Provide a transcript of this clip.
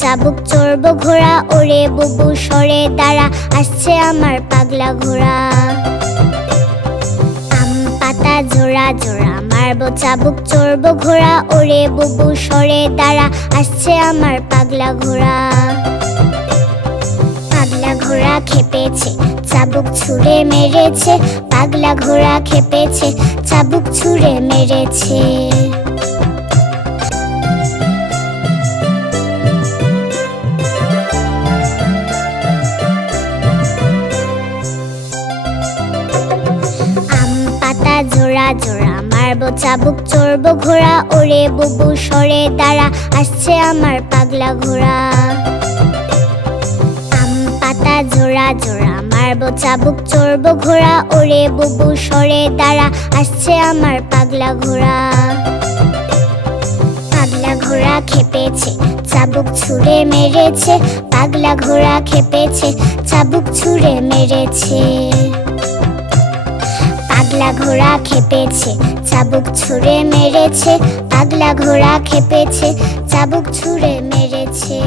চাবুক চড়বো ঘোড়া, ওরে বুবু সরে দাঁড়া, আসছে আমার পাগলা ঘোড়া। আম পাতা জোড়া জোড়া মারবো চাবুক চড়বো ঘোড়া, ওরে বুবু সরে দাঁড়া, আসছে আমার পাগলা ঘোড়া। পাগলা ঘোড়া খেপেছে, চাবুক ছুঁড়ে মেরেছে, পাগলা ঘোড়া খেপেছে, চাবুক ছুঁড়ে মেরেছে। আম পাতা জোড়া জোড়া মারবো চাবুক চড়বো ঘোড়া, ওরে বুবু সরে দাঁড়া, আসছে আমার পাগলা ঘোড়া। আম পাতা জোড়া জোড়া মারবো চাবুক চড়বো ঘোড়া, ওরে বুবু সরে দাঁড়া, আসছে আমার পাগলা ঘোড়া। পাগলা ঘোড়া খেপেছে, চাবুক ছুঁড়ে মেরেছে, পাগলা ঘোড়া খেপেছে, চাবুক ছুঁড়ে মেরেছে। পাগলা ঘোড়া খেপেছে, চাবুক ছুঁড়ে মেরেছে, পাগলা ঘোড়া খেপেছে, চাবুক ছুঁড়ে মেরেছে।